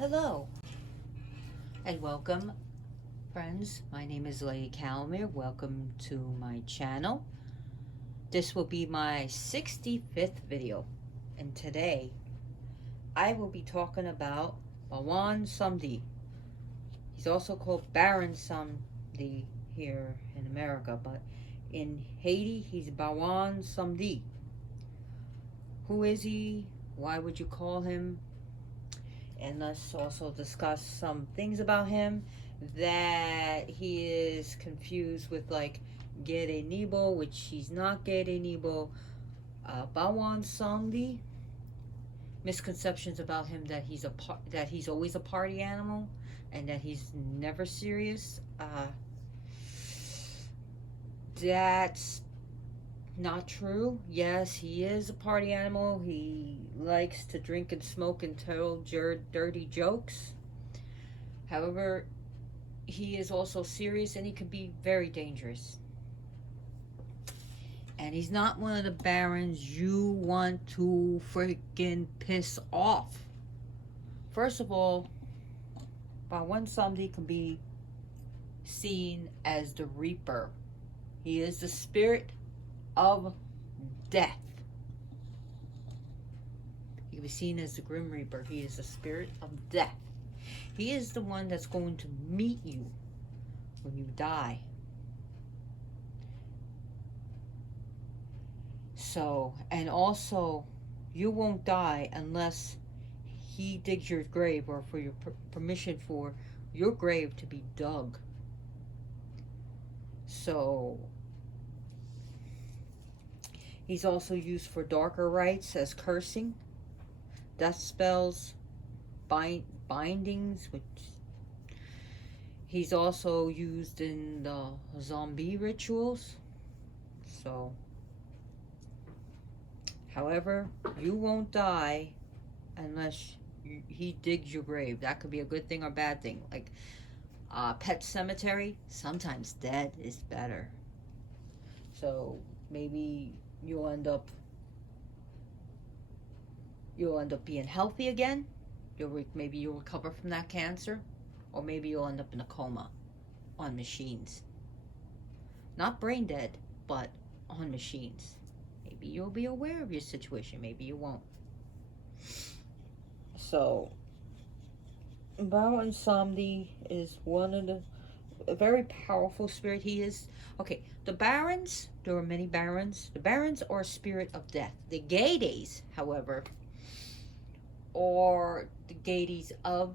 Hello and welcome, friends. My name is Lady Calamir. Welcome to my channel. This will be my 65th video, and today I will be talking about Bawan Samedi. He's also called Baron Samedi here in America, but in Haiti he's Bawan Samedi. Who is he? Why would you call him? And let's also discuss some things about him that he is confused with, like Gere Nibo, which he's not Gere Nibo. Bawan Samedi, misconceptions about him that he's always a party animal and that he's never serious. That's not true. Yes, he is a party animal. He likes to drink and smoke and tell dirty jokes. However, he is also serious and he can be very dangerous. And he's not one of the barons you want to freaking piss off. First of all, Bawan Samedi can be seen as the Reaper. He is the spirit of death. He can be seen as the Grim Reaper. He is the spirit of death. He is the one that's going to meet you when you die. So, and also, you won't die unless he digs your grave, or for your permission for your grave to be dug. So, he's also used for darker rites as cursing, death spells, bindings, which he's also used in the zombie rituals. So, however, you won't die unless he digs your grave. That could be a good thing or bad thing. Like Pet Cemetery, sometimes dead is better. So maybe you'll end up being healthy again. Maybe you'll recover from that cancer, or maybe you'll end up in a coma on machines. Not brain dead, but on machines. Maybe you'll be aware of your situation, maybe you won't. So, Bawan Samedi is a very powerful spirit. He is, okay, the barons, there are many barons. The barons are a spirit of death. The Gades, however, or the Gades of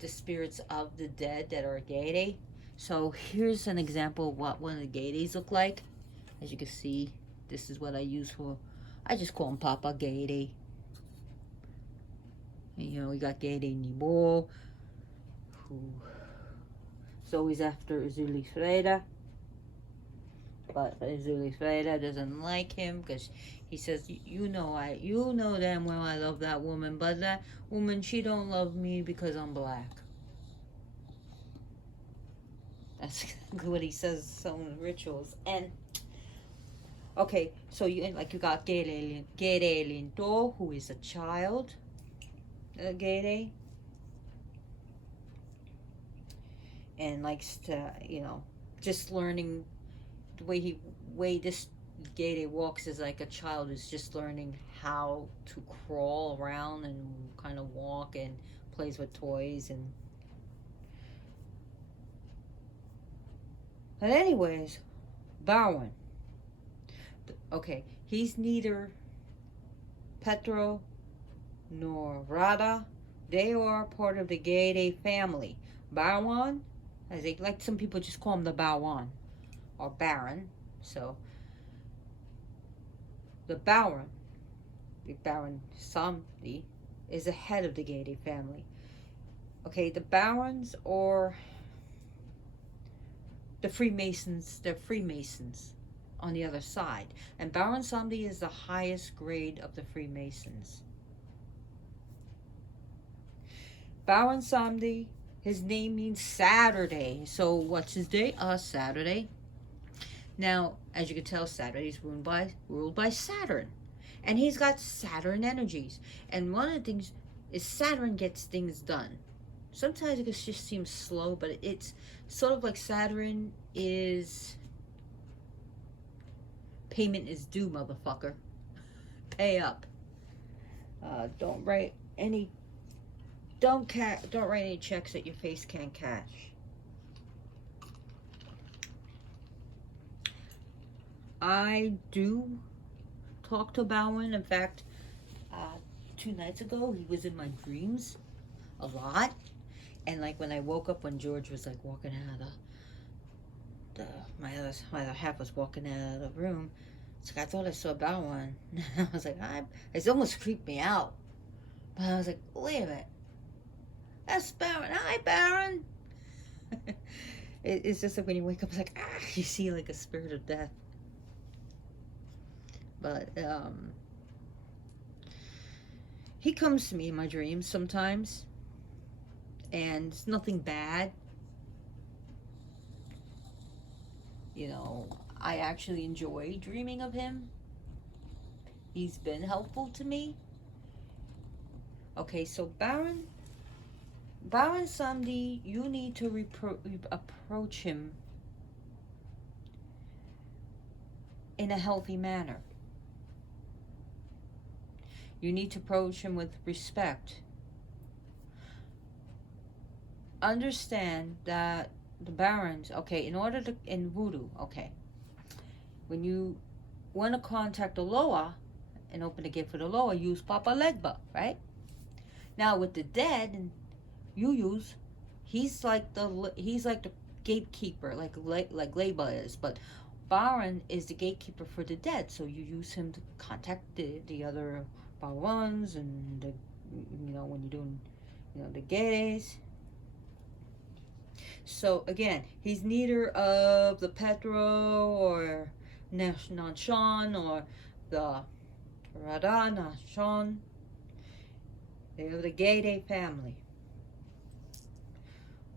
the spirits of the dead that are Gade. So here's an example of what one of the Gades look like. As you can see, this is what I use for, I just call him Papa Gade. And, you know, we got Gade Nibo, who is always after Uzuli Freda. But Uzuli Freda doesn't like him because he says, you know damn well I love that woman, but that woman, she don't love me because I'm black. That's what he says in some of the rituals. And okay, so you got Gere Linto, who is a child, Gere, and likes to, you know, just learning the way this Gere walks is like a child who's just learning how to crawl around and kind of walk and plays with toys. And but anyways, Bawan, okay, he's neither Petro nor Rada. They are part of the Gade family. Bawan, as they like, some people just call him the Bawan or Baron. So the Baron, the Baron Samedi, is the head of the Gade family. Okay, the Barons or the Freemasons, they're Freemasons on the other side. And Baron Samedi is the highest grade of the Freemasons. Baron Samedi, his name means Saturday. So what's his day? Saturday. Now, as you can tell, Saturday is ruled by Saturn. And he's got Saturn energies. And one of the things is Saturn gets things done. Sometimes it just seems slow, but it's sort of like Saturn is payment is due, motherfucker. Pay up. Don't write any checks that your face can't cash. I do talk to Bowen. In fact, 2 nights ago he was in my dreams a lot. And like when I woke up, when George was like walking out of my other half was walking out of the room, it's like I thought I saw Bowen. I was like, it's almost creeped me out. But I was like, wait a minute, that's Baron. Hi, Baron. It's just like when you wake up, it's like you see like a spirit of death. But he comes to me in my dreams sometimes. And it's nothing bad. You know, I actually enjoy dreaming of him. He's been helpful to me. Okay, so Baron Samedi, you need to approach him in a healthy manner. You need to approach him with respect. Understand that the barons, okay, in voodoo, okay, when you want to contact Aloha and open a gift for the Aloha, use Papa Legba, right? Now with the dead, he's like the gatekeeper, like Legba is, but Baron is the gatekeeper for the dead, so you use him to contact the other Barons and when you're doing the gays. So again, he's neither of the Petro or Nanshan or the Radha Nanshan. They're the Gede family.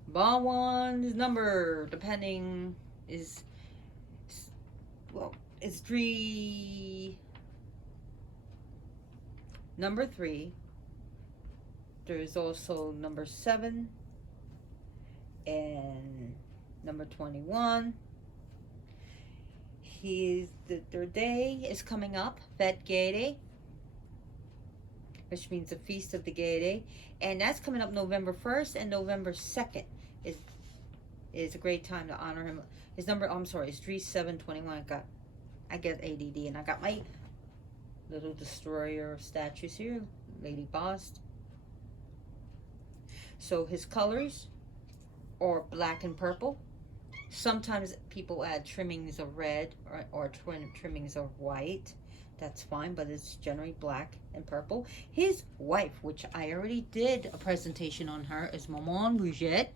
Bawan's number, depending, is 3. Number 3. There's also number 7. And number 21. Their day is coming up, Vet Gede, which means the Feast of the Gede, and that's coming up November 1st and November 2nd. Is a great time to honor him. His number, is 3721. I get ADD, and I got my little destroyer statues here, Lady Boss. So his colors or black and purple. Sometimes people add trimmings of red or trimmings of white. That's fine, but it's generally black and purple. His wife, which I already did a presentation on her, is Maman Brigitte.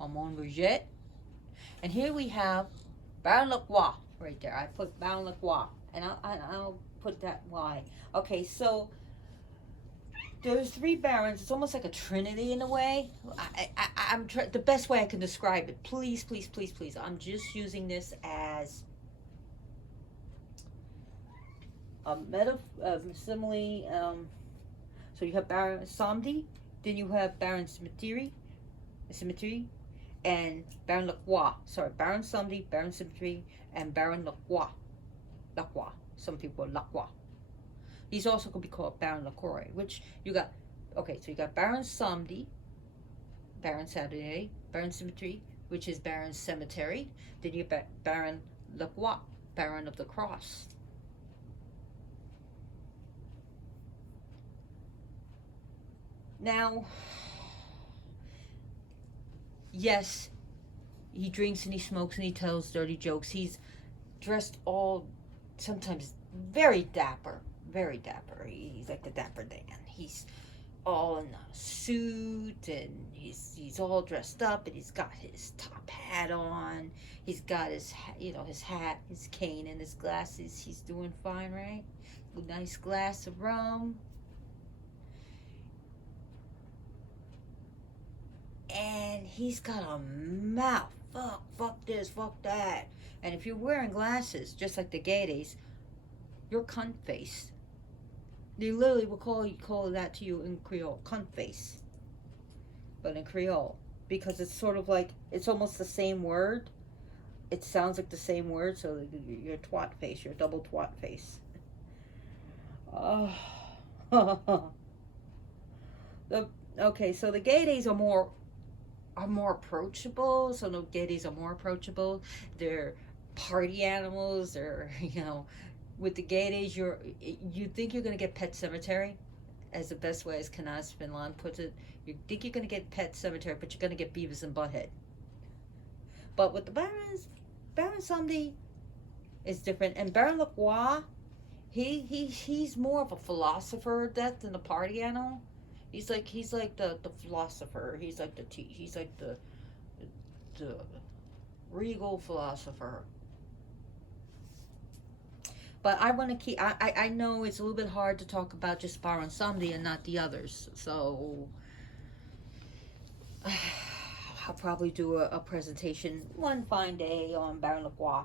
Maman Brigitte. And here we have Baron Lacroix right there. I put Baron Lacroix, and I'll put that Y. Okay, so there's 3 barons. It's almost like a trinity in a way. I'm the best way I can describe it. Please, please, please, please. I'm just using this as a simile. So you have Baron Samedi, then you have Baron Samedi, and Baron Lacroix. Sorry, Baron Samedi, Baron Samedi, and Baron Lacroix. Lacroix. Some people are Lacroix. He's also going to be called Baron LaCroix, which you got. Okay, so you got Baron Samedi, Baron Saturday, Baron Cemetery, which is Baron Cemetery. Then you got Baron Lacroix, Baron of the Cross. Now, yes, he drinks and he smokes and he tells dirty jokes. He's dressed all, sometimes very dapper. Very dapper. He's like the Dapper Dan. He's all in a suit and he's all dressed up and he's got his top hat on. He's got his his hat, his cane, and his glasses. He's doing fine, right? A nice glass of rum. And he's got a mouth. Fuck this, fuck that. And if you're wearing glasses, just like the Gades, you're cunt-faced. They literally will call that to you in Creole, cunt face. But in Creole, because it's sort of like, it's almost the same word. It sounds like the same word, so your twat face, your double twat face. Oh. Okay, so the gay days are more approachable. So the gay days are more approachable. They're party animals. They're, with the gay days, you think you're gonna get Pet Cemetery, as the best way as Kanas Finland puts it. You think you're gonna get Pet Cemetery, but you're gonna get Beavis and Butthead. But with the Baron Samedi is different, and Baron Lacroix, he's more of a philosopher of death than a party animal. He's like the philosopher. He's like the regal philosopher. But I want to keep. I know it's a little bit hard to talk about just Baron Samedi and not the others. So I'll probably do a presentation one fine day on Baron Lacroix.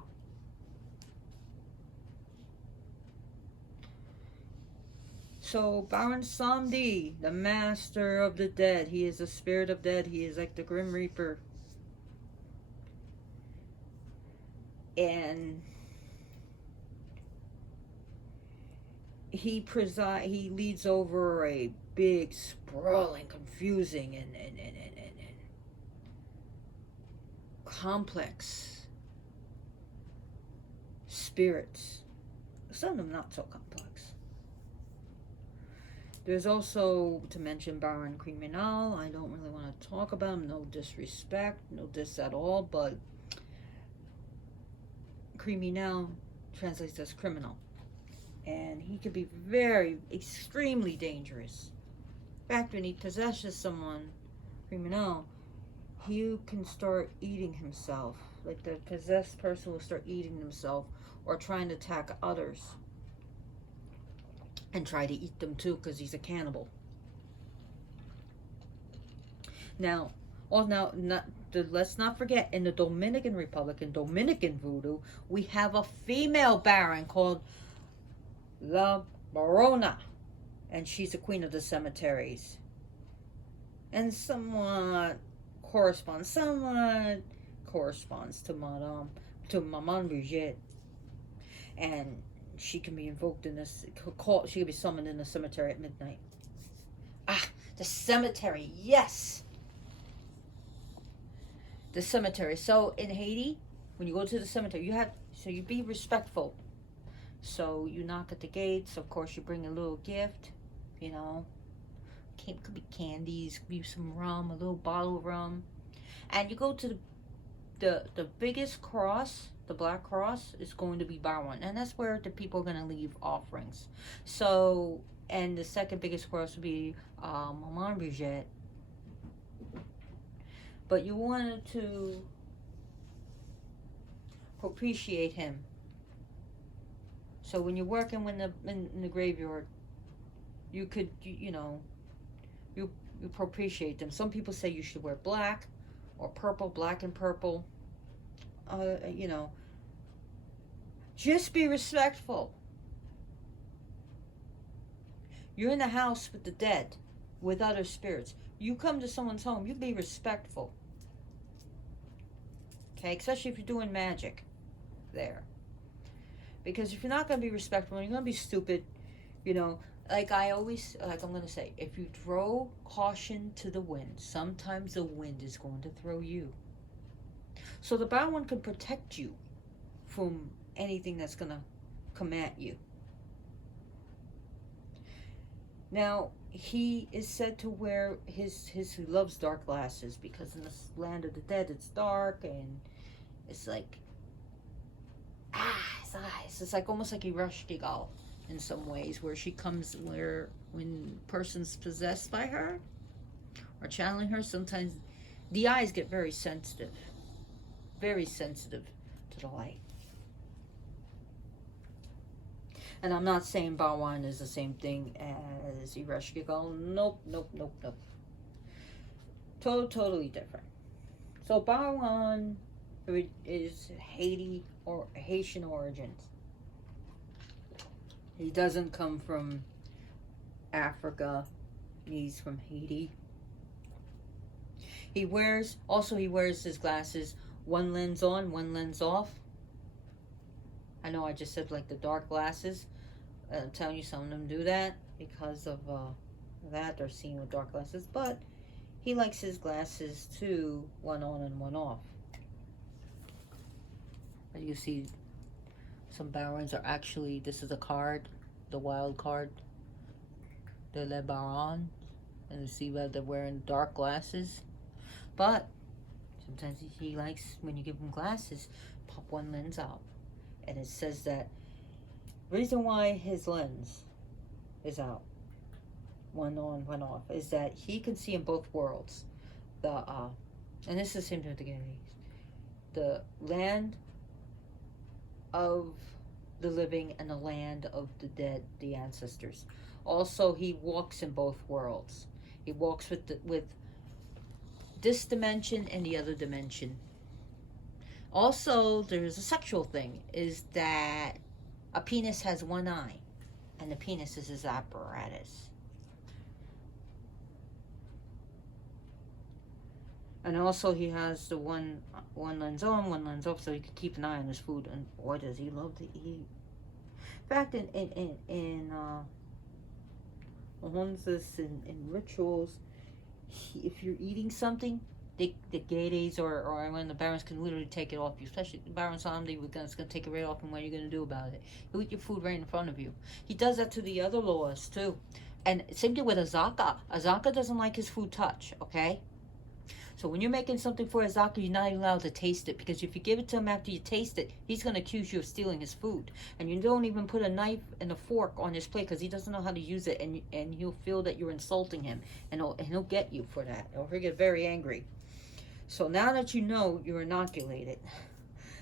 So Baron Samedi, the master of the dead. He is the spirit of dead. He is like the Grim Reaper. And he leads over a big, sprawling, confusing, and complex spirits. Some of them not so complex. There's also, to mention, Baron Criminal. I don't really want to talk about him. No disrespect, no diss at all, but Criminal translates as criminal. And he can be very, extremely dangerous. In fact, when he possesses someone, Criminal, he can start eating himself. Like the possessed person will start eating himself or trying to attack others. And try to eat them too, because he's a cannibal. Now, let's not forget, in the Dominican Republic, in Dominican voodoo, we have a female baron called La Barona, and she's the queen of the cemeteries. And somewhat corresponds to Maman Brigitte, and she can be invoked in this. She can be summoned in the cemetery at midnight. Ah, the cemetery, yes. The cemetery. So in Haiti, when you go to the cemetery, you be respectful. So you knock at the gates. Of course, you bring a little gift. Could be candies, could be some rum, a little bottle of rum, and you go to the biggest cross. The black cross is going to be Barwan, and that's where the people are going to leave offerings. So, and the second biggest cross would be Maman Brigitte. But you wanted to propitiate him. So when you're working in the graveyard, you could, you propitiate them. Some people say you should wear black or purple, black and purple. Just be respectful. You're in the house with the dead, with other spirits. You come to someone's home, you be respectful. Okay, especially if you're doing magic there. Because if you're not going to be respectful, you're going to be stupid, like I'm going to say, if you throw caution to the wind, sometimes the wind is going to throw you. So the Baron can protect you from anything that's going to come at you. Now, he is said to wear he loves dark glasses, because in the land of the dead it's dark, and it's like, his eyes. It's like almost like Irashkigal in some ways, where she comes when person's possessed by her or channeling her, sometimes the eyes get very sensitive to the light. And I'm not saying Bawan is the same thing as Irashkigal. Nope. Totally different. So Bawan is Haitian origins. He doesn't come from Africa. He's from Haiti. He wears his glasses, one lens on, one lens off. I know I just said like the dark glasses. I'm telling you, some of them do that because of that they're seen with dark glasses. But he likes his glasses too, one on and one off. As you see, some barons are actually, this is a card, the wild card, the Le Baron. And you see that they're wearing dark glasses. But sometimes he likes, when you give him glasses, pop one lens out. And it says that the reason why his lens is out, one on, one off, is that he can see in both worlds. And this is the same thing with the Guineas. The land of the living and the land of the dead, the ancestors. Also, he walks in both worlds. He walks with this dimension and the other dimension. Also, there's a sexual thing, is that a penis has one eye, and the penis is his apparatus. And also, he has the one lens on, one lens off, so he can keep an eye on his food. And boy, does he love to eat! In fact, in rituals, if you're eating something, the Gades or when the barons can literally take it off you, especially the Baron Samedi, it's going to take it right off, and what are you going to do about it? He'll eat your food right in front of you. He does that to the other laws too. And same thing with Azaka. Azaka doesn't like his food touch, okay? So when you're making something for Azaka, you're not allowed to taste it, because if you give it to him after you taste it, he's going to accuse you of stealing his food. And you don't even put a knife and a fork on his plate, because he doesn't know how to use it, and he'll feel that you're insulting him, and he'll get you for that, or he'll get very angry. So now that you know, you're inoculated.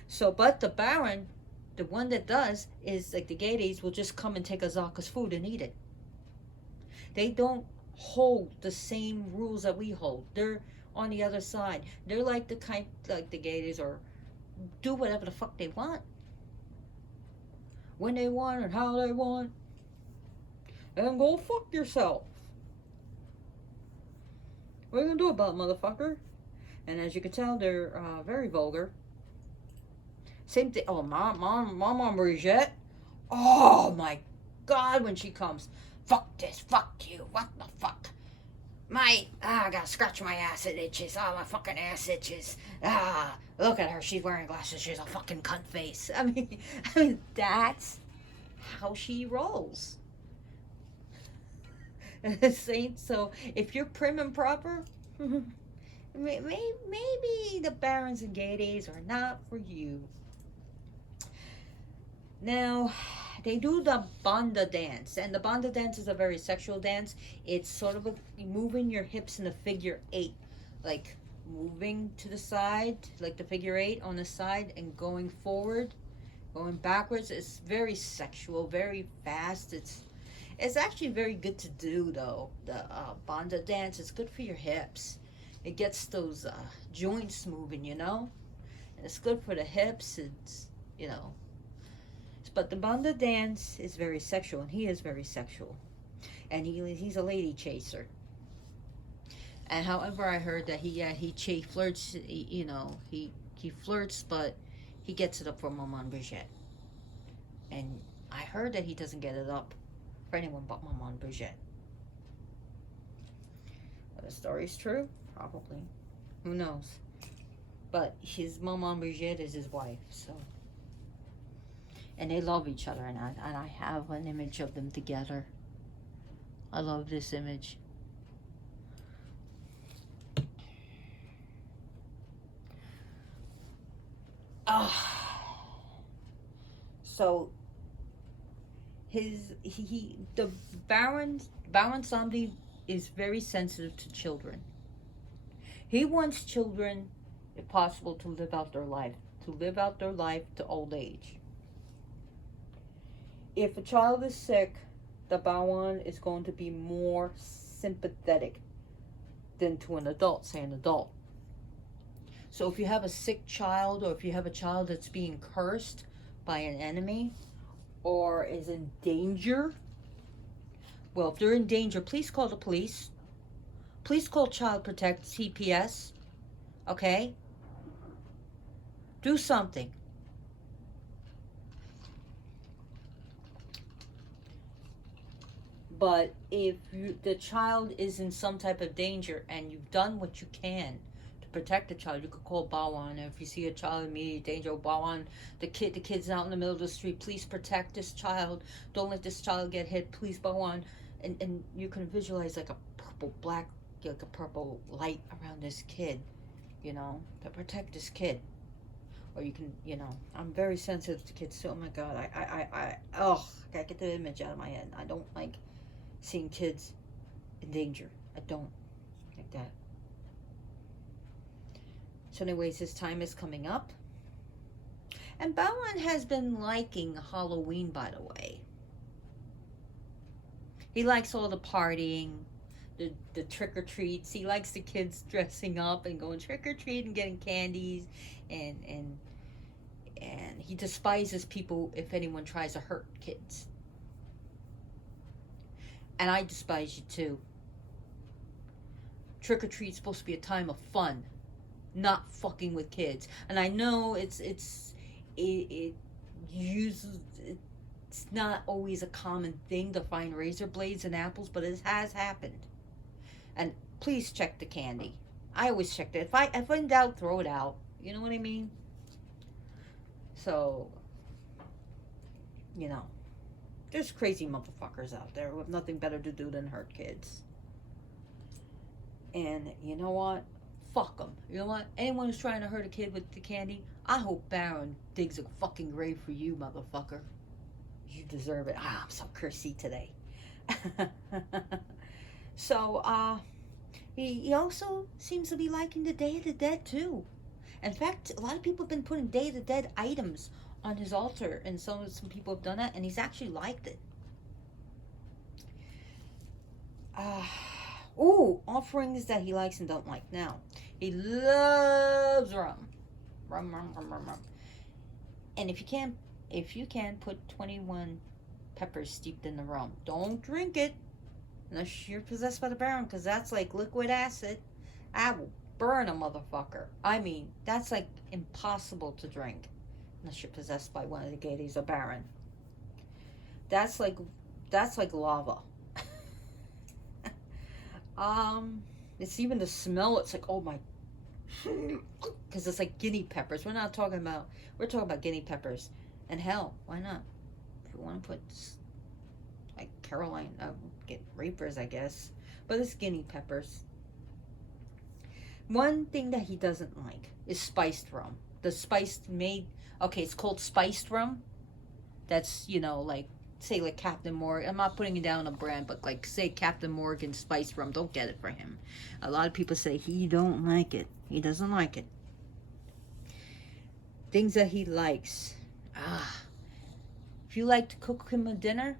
So, but the Baron, the one that does, is like the Gades will just come and take Azaka's food and eat it. They don't hold the same rules that we hold. They're on the other side. They're like the kind, like the Gades, or do whatever the fuck they want, when they want and how they want, and go fuck yourself. What are you gonna do about it, motherfucker? And as you can tell, they're very vulgar. Same thing. Oh, Mama Brigitte. Oh my God, when she comes, fuck this, fuck you, what the fuck? I gotta scratch my ass, it itches. Oh, my fucking ass itches. Look at her, she's wearing glasses, she's a fucking cunt face. I mean, that's how she rolls. So, if you're prim and proper, maybe the Barons and Gades are not for you. Now, they do the Fonda Dance, and the Fonda Dance is a very sexual dance. It's sort of moving your hips in a figure 8, like moving to the side, like the figure 8 on the side, and going forward, going backwards. It's very sexual, very fast. It's actually very good to do, though. The Fonda Dance is good for your hips. It gets those joints moving, you know? And it's good for the hips. It's, you know. But the Fonda Dance is very sexual, and he is very sexual. And he's a lady chaser. And however, I heard that he flirts, you know, he flirts, but he gets it up for Maman Brigitte. And I heard that he doesn't get it up for anyone but Maman Brigitte. The story's true? Probably. Who knows? But his Maman Brigitte is his wife, so. And they love each other, and I have an image of them together. I love this image. So the Baron Samedi is very sensitive to children. He wants children, if possible, to live out their life to old age. If a child is sick, the Baron is going to be more sympathetic than to an adult, say an adult. So if you have a sick child, or if you have a child that's being cursed by an enemy, or is in danger, Well, if they're in danger, please call the police. Please call Child Protect, CPS. Okay? Do something. But if the child is in some type of danger and you've done what you can to protect the child, you could call Bawan. If you see a child in immediate danger, Bawan, the kid's out in the middle of the street. Please protect this child. Don't let this child get hit. Please, Bawan. And you can visualize like a like a purple light around this kid, to protect this kid. Or you can, I'm very sensitive to kids. So, oh my God, I gotta get the image out of my head. I don't like seeing kids in danger. I don't like that. So anyways, his time is coming up. And Bawan has been liking Halloween, by the way. He likes all the partying, the trick-or-treats. He likes the kids dressing up and going trick-or-treat and getting candies. And he despises people if anyone tries to hurt kids. And I despise you too. Trick-or-treat's supposed to be a time of fun, not fucking with kids. And I know it's not always a common thing to find razor blades and apples, but it has happened. And please check the candy. I always check that. If in doubt, throw it out. You know what I mean? So, there's crazy motherfuckers out there with nothing better to do than hurt kids. And you know what? Fuck them. You know what? Anyone who's trying to hurt a kid with the candy, I hope Baron digs a fucking grave for you, motherfucker. You deserve it. I'm so cursy today. So, he also seems to be liking the Day of the Dead, too. In fact, a lot of people have been putting Day of the Dead items on his altar, and some people have done that, and he's actually liked it. Offerings that he likes and don't like. Now, he loves rum. Rum. And if you can, put 21 peppers steeped in the rum. Don't drink it unless you're possessed by the Baron, because that's like liquid acid. I will burn a motherfucker. I mean, that's like impossible to drink unless you're possessed by one of the deities or Baron. That's like lava. It's even the smell. It's like, oh my, because it's like guinea peppers. We're talking about guinea peppers. And hell, why not? If you want to put like Caroline, get Reapers, I guess, but it's guinea peppers. One thing that he doesn't like is spiced rum. The spiced it's called spiced rum. That's, like, say, like Captain Morgan. I'm not putting it down a brand, but like, say Captain Morgan spiced rum. Don't get it for him. A lot of people say he don't like it. He doesn't like it. Things that he likes. If you like to cook him a dinner,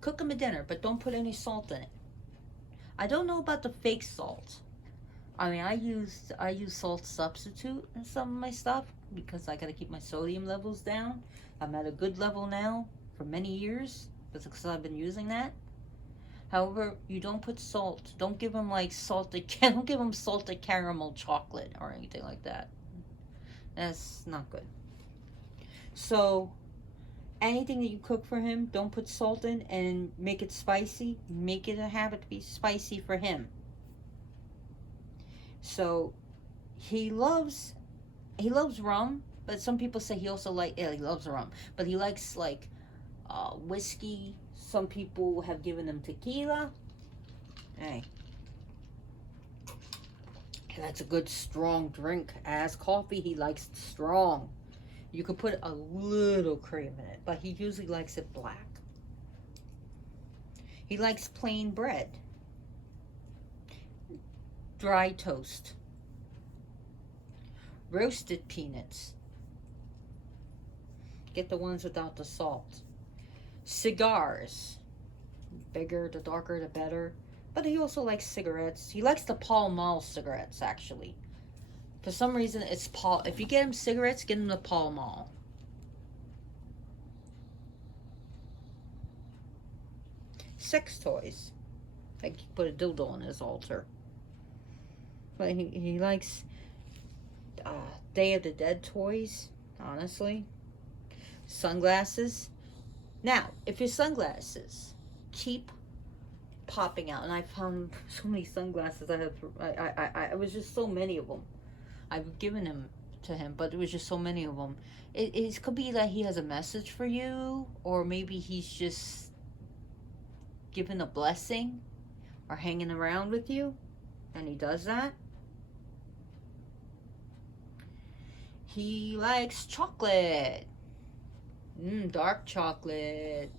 but don't put any salt in it. I don't know about the fake salt. I mean, I use salt substitute in some of my stuff because I got to keep my sodium levels down. I'm at a good level now for many years because I've been using that. However, you don't put salt. Don't give them like don't give them salted caramel chocolate or anything like that. That's not good. So, anything that you cook for him, don't put salt in and make it spicy. Make it a habit to be spicy for him. So, he loves rum, but some people say he also he loves rum, but he likes like whiskey. Some people have given him tequila. Hey, that's a good strong drink. As coffee, he likes strong. You could put a little cream in it, but he usually likes it black. He likes plain bread. Dry toast. Roasted peanuts. Get the ones without the salt. Cigars. Bigger, the darker, the better. But he also likes cigarettes. He likes the Pall Mall cigarettes, actually. For some reason, it's Paul. If you get him cigarettes, get him the Pall Mall. sex toys. Like, he put a dildo on his altar. But he likes Day of the Dead toys, honestly. Sunglasses. Now, if your sunglasses keep popping out, and I found so many sunglasses, I was just so many of them. I've given them to him, but there was just so many of them. It could be that he has a message for you, or maybe he's just giving a blessing or hanging around with you, and he does that. He likes chocolate. Dark chocolate.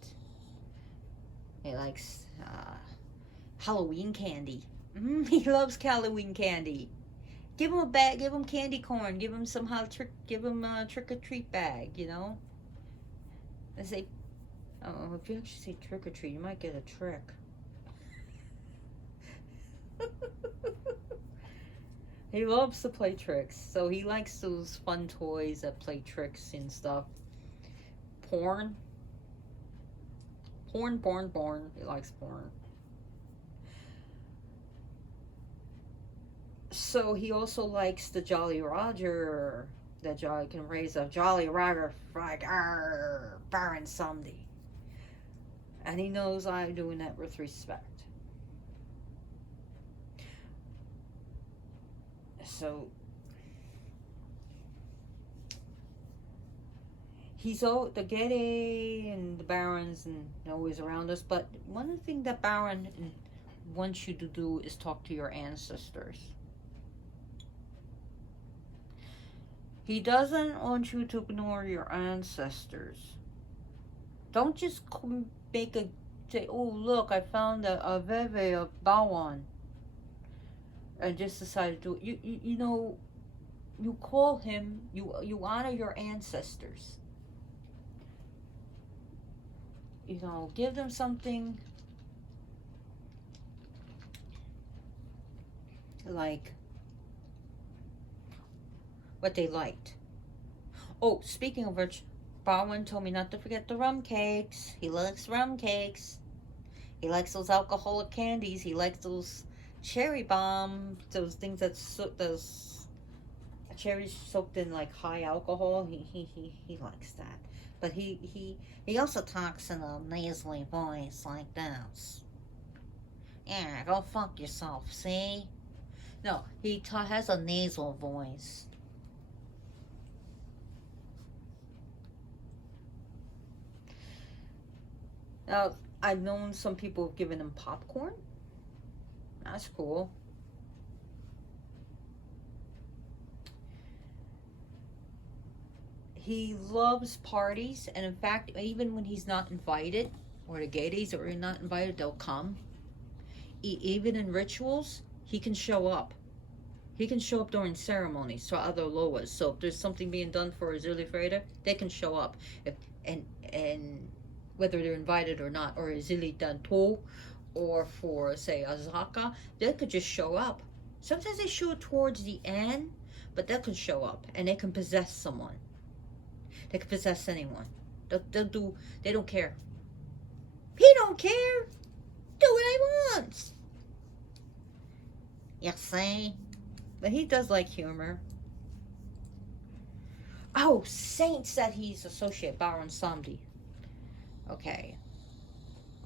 He likes Halloween candy. He loves Halloween candy. Give him a bag. Give him candy corn. Give him some Give him a trick or treat bag. You know. I say, oh, if you actually say trick or treat, you might get a trick. He loves to play tricks, so he likes those fun toys that play tricks and stuff. Porn. He likes porn. So he also likes the Jolly Roger. That can raise a Jolly Roger Baron Samedi. And he knows I'm doing that with respect. So he's all the Getty and the Barons and always around us. But one thing that Baron wants you to do is talk to your ancestors. He doesn't want you to ignore your ancestors. Don't just say, oh look, I found a Veve of Bawan, and just decide to do it. You know, you call him, you honor your ancestors. You know, give them something like what they liked. Oh, speaking of which, Bowen told me not to forget the rum cakes. He likes rum cakes. He likes those alcoholic candies. He likes those cherry bomb, those things those cherries soaked in like high alcohol. He likes that. But he also talks in a nasally voice like this. Yeah, go fuck yourself, see? No, he has a nasal voice. Now, I've known some people have given him popcorn. That's cool. He loves parties, and in fact, even when he's not invited, or the Gays are not invited, they'll come. Even in rituals, he can show up. He can show up during ceremonies, so other loas. So if there's something being done for Azuli Freda, they can show up. And whether they're invited or not, or Azili Danto, or for, say, Azaka, they could just show up. Sometimes they show it towards the end, but they can show up, and they can possess someone. They can possess anyone. They don't care. He don't care. Do what he wants. You see? But he does like humor. Oh, saints that he's associate Baron Samedi. Okay.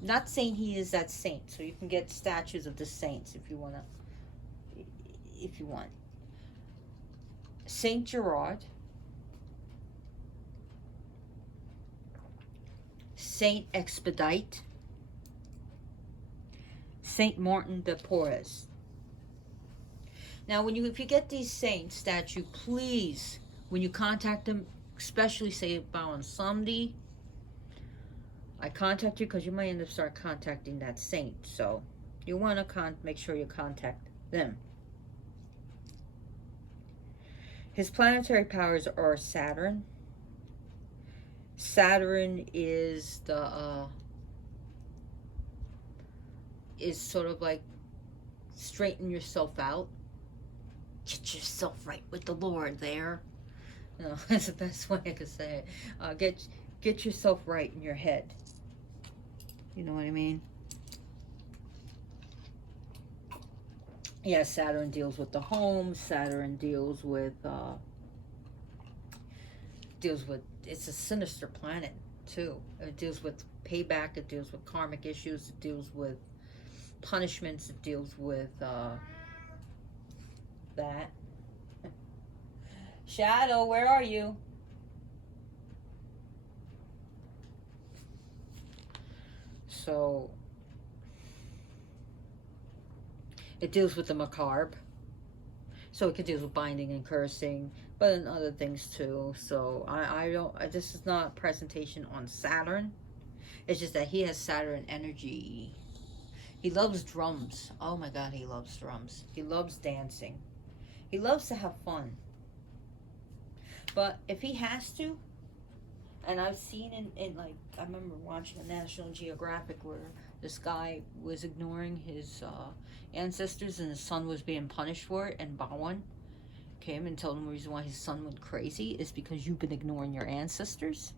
Not saying he is that saint, so you can get statues of the saints if you want. Saint Gerard, Saint Expedite, Saint Martin de Porres. Now, if you get these saints statue, please, when you contact them, especially say Baron Samedi, I contact you because you might end up start contacting that saint. So you want to make sure you contact them. His planetary powers are Saturn. Saturn is is sort of like straighten yourself out. Get yourself right with the Lord there. You know, that's the best way I could say it. Get yourself right in your head. You know what I mean? Yeah, Saturn deals with the home. Saturn deals with, it's a sinister planet too. It deals with payback, it deals with karmic issues, it deals with punishments, it deals with that. Shadow, where are you? So it deals with the macabre. So it could deal with binding and cursing, but in other things too. So I don't, this is not a presentation on Saturn. It's just that he has Saturn energy. He loves drums. Oh my God, he loves drums. He loves dancing. He loves to have fun. But if he has to, and I've seen in like, I remember watching a National Geographic where this guy was ignoring his ancestors and his son was being punished for it, and Bowen came and told him the reason why his son went crazy is because you've been ignoring your ancestors,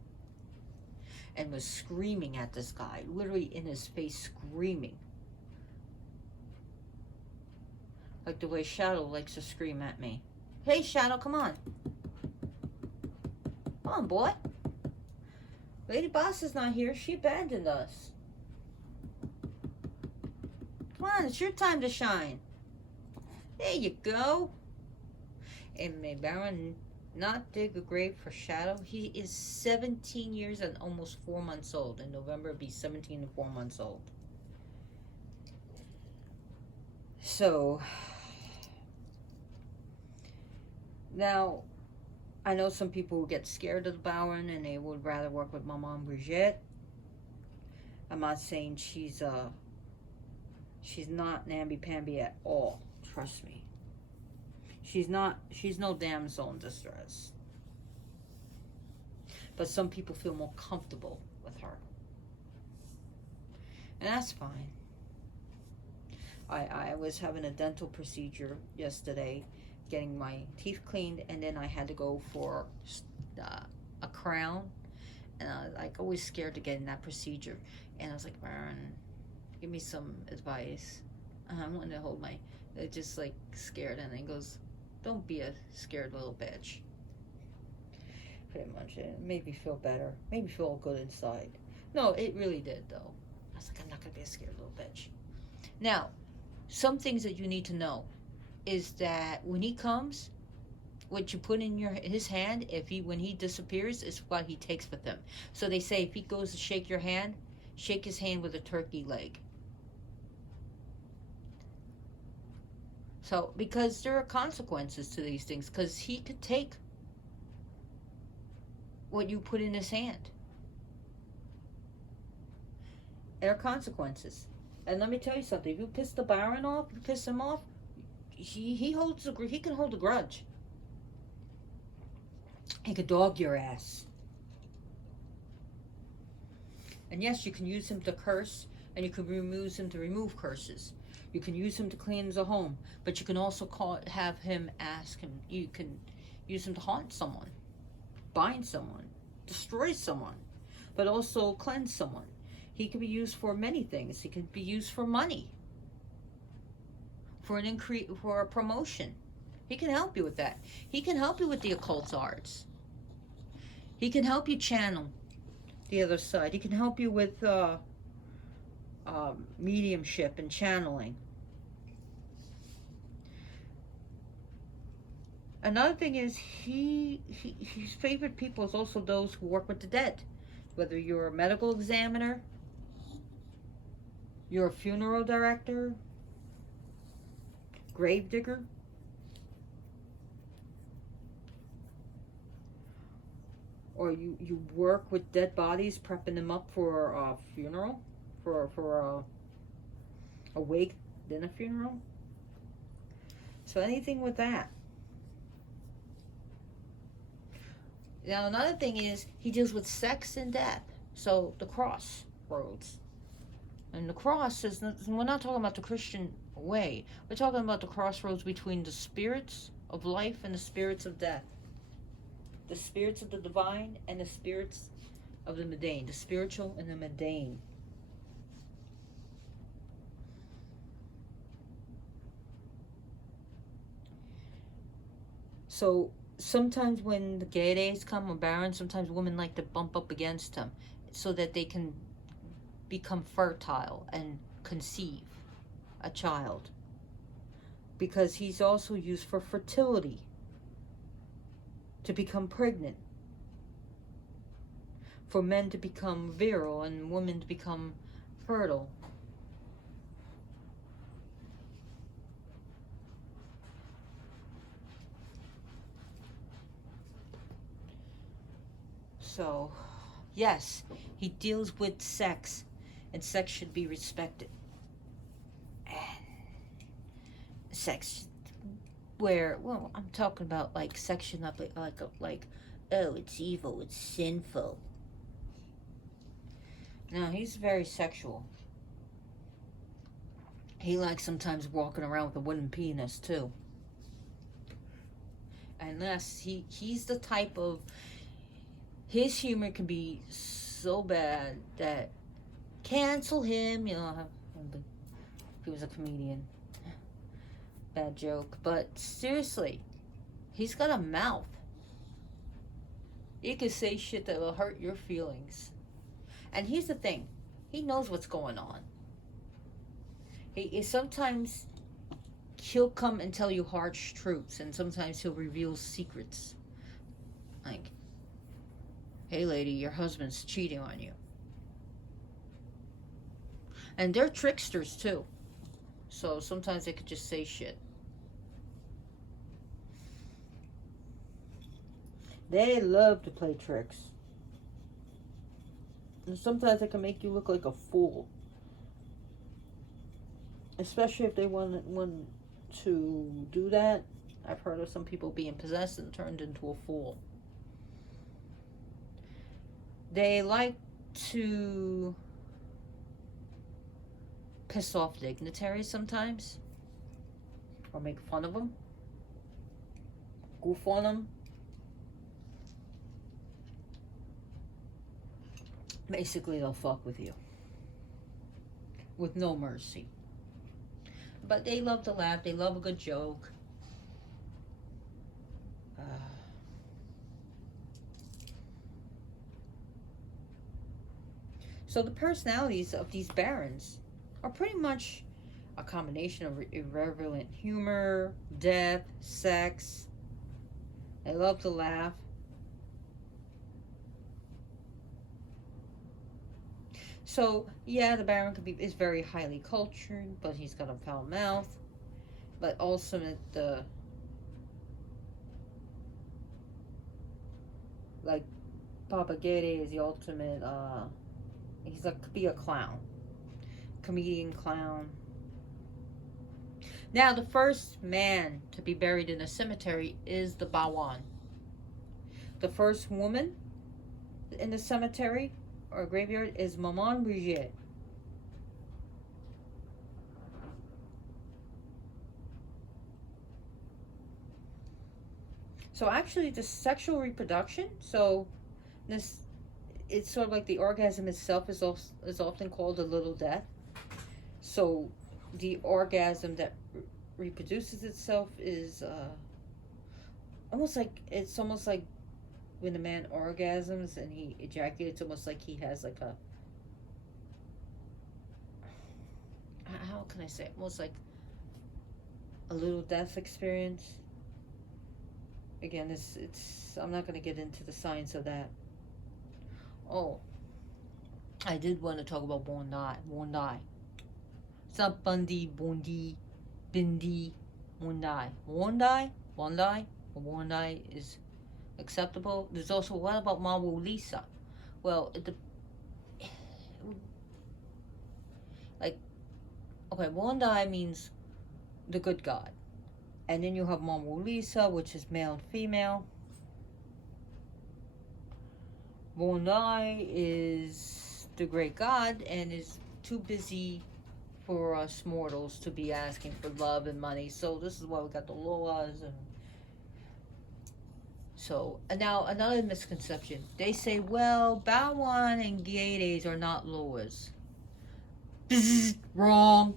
and was screaming at this guy, literally in his face screaming. Like the way Shadow likes to scream at me. Hey Shadow, come on. Come on, boy. Lady Boss is not here. She abandoned us. Come on, it's your time to shine. There you go. And may Baron not dig a grave for Shadow. He is 17 years and almost 4 months old. In November, it'll be 17 and 4 months old. So, now, I know some people who get scared of the Baron and they would rather work with Maman Brigitte. I'm not saying she's not namby-pamby at all. Trust me. She's no damsel in distress. But some people feel more comfortable with her. And that's fine. I was having a dental procedure yesterday, getting my teeth cleaned, and then I had to go for a crown. And I was like always scared to get in that procedure. And I was like, Baron, give me some advice. I wanted to hold my, just like scared. And then he goes, don't be a scared little bitch. Pretty much. It made me feel better. Made me feel good inside. No, it really did though. I was like, I'm not going to be a scared little bitch. Now, some things that you need to know is that when he comes, what you put in his hand, when he disappears, is what he takes with him. So they say if he goes to shake your hand, shake his hand with a turkey leg. So, because there are consequences to these things, because he could take what you put in his hand. There are consequences. And let me tell you something, if you piss the Baron off, you piss him off, he can hold a grudge. He could dog your ass. And yes, you can use him to curse, and you can use him to remove curses. You can use him to cleanse a home, but you can also have him ask him, you can use him to haunt someone, bind someone, destroy someone, but also cleanse someone. He can be used for many things. He can be used for money, for an increase, for a promotion. He can help you with that. He can help you with the occult arts. He can help you channel the other side. He can help you with mediumship and channeling. Another thing is his favorite people is also those who work with the dead. Whether you're a medical examiner, you're a funeral director, grave digger, or you work with dead bodies, prepping them up for a funeral, for a wake, then a funeral. So anything with that. Now another thing is he deals with sex and death. So the crossroads. And the cross is, we're not talking about the Christian way. We're talking about the crossroads between the spirits of life and the spirits of death. The spirits of the divine and the spirits of the mundane. The spiritual and the mundane. So sometimes when the gay days come or barren, sometimes women like to bump up against him so that they can become fertile and conceive a child. Because he's also used for fertility, to become pregnant, for men to become virile and women to become fertile. So, yes, he deals with sex, and sex should be respected. And sex, where, well, I'm talking about like sex should not be like, oh, it's evil, it's sinful. No, he's very sexual. He likes sometimes walking around with a wooden penis too. Unless he's the type of, his humor can be so bad that cancel him, if he was a comedian. Bad joke. But seriously, he's got a mouth. He can say shit that will hurt your feelings. And here's the thing, he knows what's going on. He sometimes he'll come and tell you harsh truths, and sometimes he'll reveal secrets. Like, hey lady, your husband's cheating on you. And they're tricksters too. So sometimes they could just say shit. They love to play tricks. And sometimes they can make you look like a fool. Especially if they want to do that. I've heard of some people being possessed and turned into a fool. They like to piss off dignitaries sometimes, or make fun of them, goof on them. Basically, they'll fuck with you with no mercy. But they love to laugh. They love a good joke. So the personalities of these barons are pretty much a combination of irreverent humor, death, sex. They love to laugh. So, yeah, the Baron is very highly cultured, but he's got a foul mouth. But also like, Papa Gede is the ultimate, he's like, could be a clown. Comedian clown. Now, the first man to be buried in a cemetery is the Bawan. The first woman in the cemetery or graveyard is Maman Brigitte. So actually, the sexual reproduction, so this, it's sort of like the orgasm itself is often called a little death. So the orgasm that reproduces itself is almost like when a man orgasms and he ejaculates, almost like he has like a, how can I say it? Almost like a little death experience. Again, it's I'm not going to get into the science of that. Oh, I did want to talk about Bondi. It's not Bundy, Bondi, Bindi, Bondi. Bondi is acceptable. There's also, what about Mawu Lisa? Well, Bondi means the good God. And then you have Mawu Lisa, which is male and female. Bondi is the great God and is too busy for us mortals to be asking for love and money. So this is why we got the laws. And so, and now another misconception. They say, well, Bawan and Gades are not Loas. Wrong.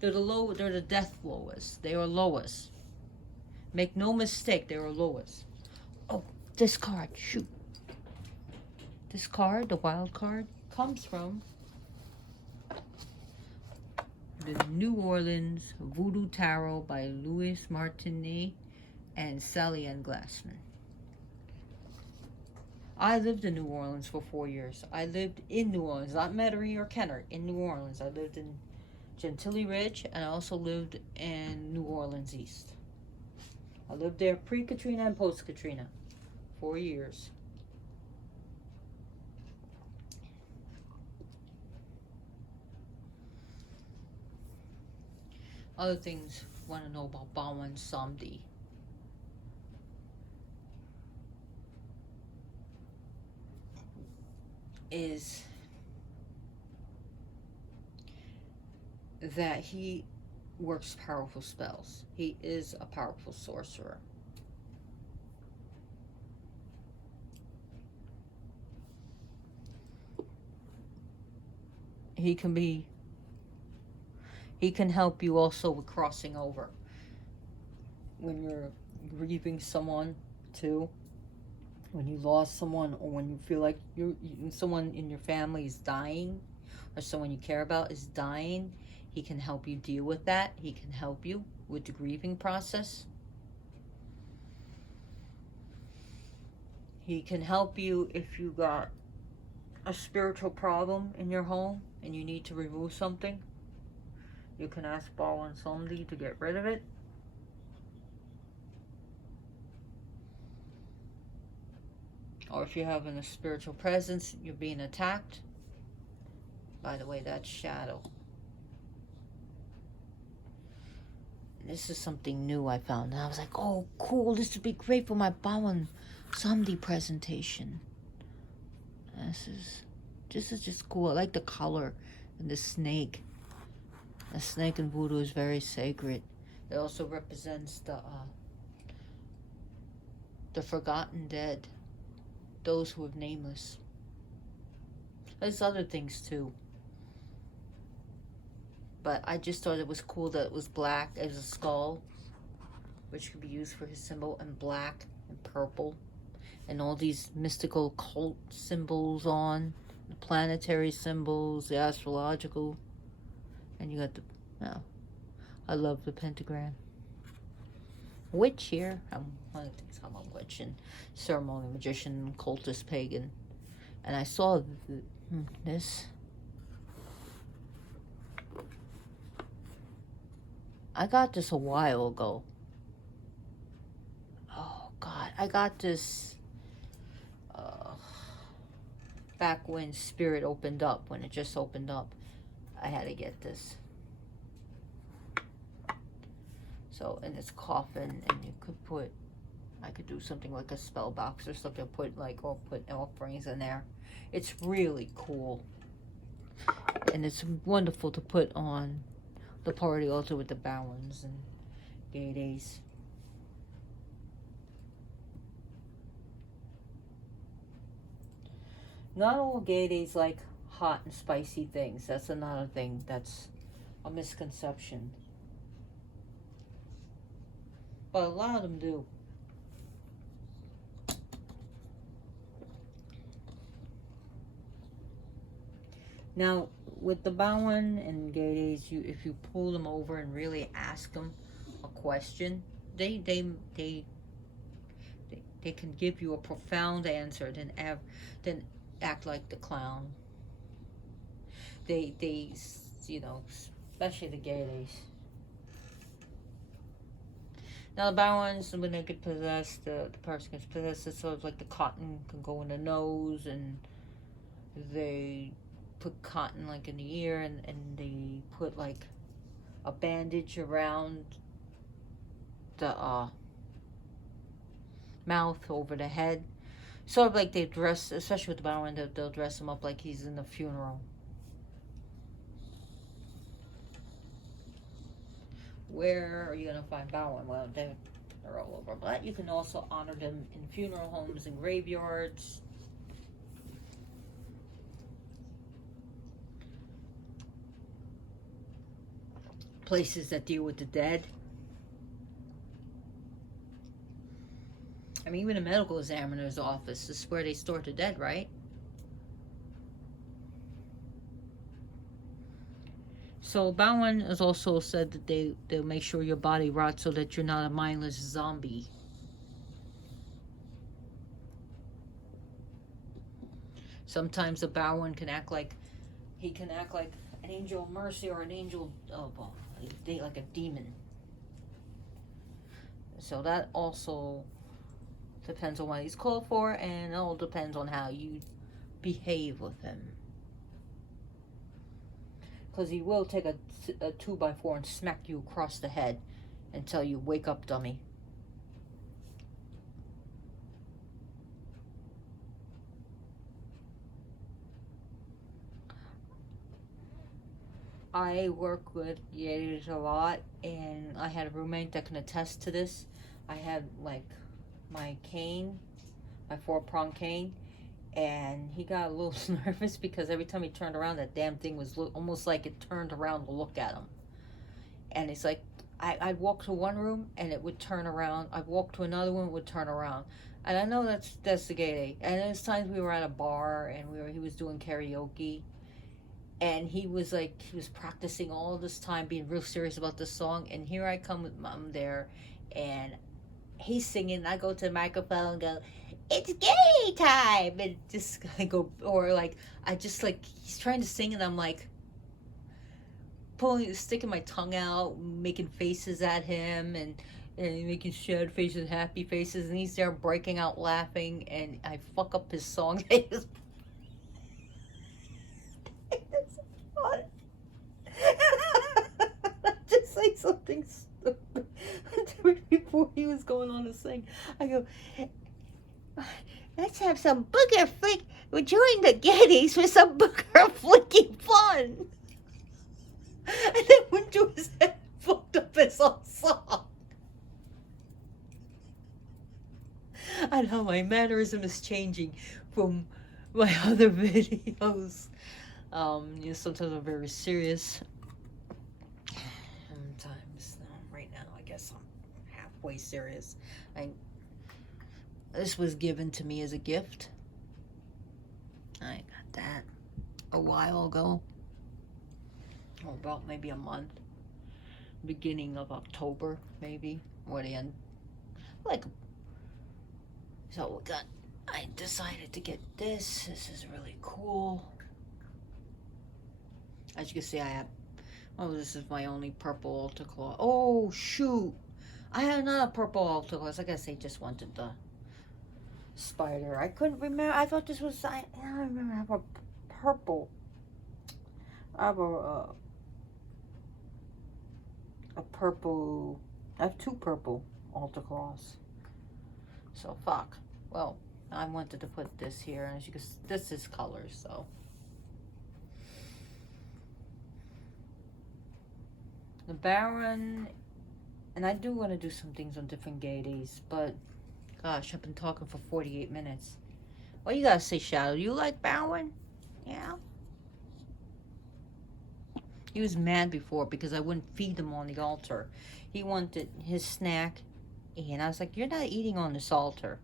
They're the death Loas. They are Loas. Make no mistake, they were lowest. Oh, this card, shoot. This card, the wild card, comes from the New Orleans Voodoo Tarot by Louis Martinet and Sally Ann Glassman. I lived in New Orleans for 4 years. I lived in New Orleans, not Metairie or Kenner, in New Orleans. I lived in Gentilly Ridge, and I also lived in New Orleans East. I lived there pre-Katrina and post-Katrina. 4 years. Other things want to know about Bawan Samedi. Is that he works powerful spells. He is a powerful sorcerer. He can help you also with crossing over. When you're grieving someone too, when you lost someone, or when you feel like someone in your family is dying, or someone you care about is dying, he can help you deal with that. He can help you with the grieving process. He can help you if you got a spiritual problem in your home and you need to remove something. You can ask Bawan Samedi to get rid of it. Or if you're having a spiritual presence, you're being attacked. By the way, that's shadow. This is something new I found. And I was like, oh, cool. This would be great for my Bawan Samedi presentation. This is just cool. I like the color and the snake. The snake in voodoo is very sacred. It also represents the forgotten dead. Those who are nameless. There's other things too. But I just thought it was cool that it was black as a skull, which could be used for his symbol, and black and purple. And all these mystical cult symbols on, the planetary symbols, the astrological. And you got the, oh, I love the pentagram. Witch here. One of the things I'm a witch and ceremonial magician, cultist, pagan. And I saw this. I got this a while ago. Oh God, I got this back when Spirit opened up, when it just opened up. I had to get this. So, in this coffin, and you could put, I could do something like a spell box or something, put like, or put offerings in there. It's really cool. And it's wonderful to put on the party altar with the Bowens and Gaydays. Not all Gaydays like hot and spicy things. That's another thing that's a misconception. But a lot of them do. Now, with the Bowen and Gaydays, if you pull them over and really ask them a question, they can give you a profound answer, than act like the clown. They you know, especially the Gaydays. Now the Bowens, when they get possessed, the person gets possessed, it's sort of like the cotton can go in the nose, and they put cotton like in the ear, and they put like a bandage around the mouth over the head. Sort of like they dress, especially with the Bowen, they'll dress him up like he's in a funeral. Where are you going to find Bowen? Well, they're all over. But you can also honor them in funeral homes and graveyards. Places that deal with the dead. I mean, even a medical examiner's office is where they store the dead, right? So Bowen has also said that they'll make sure your body rots so that you're not a mindless zombie. Sometimes the Bowen can act like an angel of mercy or an angel of like a demon. So that also depends on what he's called for, and it all depends on how you behave with him. Because he will take a 2x4 and smack you across the head and tell you, wake up, dummy. I work with Yetis a lot, and I had a roommate that can attest to this. I had like my cane, my 4-prong cane, and he got a little nervous because every time he turned around, that damn thing was almost like it turned around to look at him. And it's like, I'd walk to one room and it would turn around. I'd walk to another one, it would turn around. And I know that's the gay. And there's times we were at a bar and he was doing karaoke. And he was practicing all this time, being real serious about this song. And here I come with Mom there, and he's singing. I go to the microphone and go, "It's gay time," and just I go, or like I just like he's trying to sing, and I'm like sticking my tongue out, making faces at him, and making sad faces, happy faces, and he's there breaking out laughing, and I fuck up his song. Just say something stupid before he was going on to sing. I go, "Let's have some booger flick. We're joining the Gettys for some booger flicking fun." And then went to his head, fucked up his own song. And how my mannerism is changing from my other videos. Sometimes I'm very serious. Sometimes, right now, I guess I'm halfway serious. This was given to me as a gift. I got that a while ago. Or about maybe a month. Beginning of October, maybe. Or the end. So I decided to get this. This is really cool. As you can see, this is my only purple altar cloth. Oh, shoot. I had another purple altar cloth. I guess I just wanted the spider. I couldn't remember. I thought this was, I don't remember. I have a purple. I have a purple. I have 2 purple altar cloths. So, fuck. Well, I wanted to put this here. And as you can see, this is colors, so. The Baron, and I do want to do some things on different gay days, but gosh, I've been talking for 48 minutes. What you gotta say, Shadow? You like Baron? Yeah? He was mad before because I wouldn't feed him on the altar. He wanted his snack, and I was like, "You're not eating on this altar.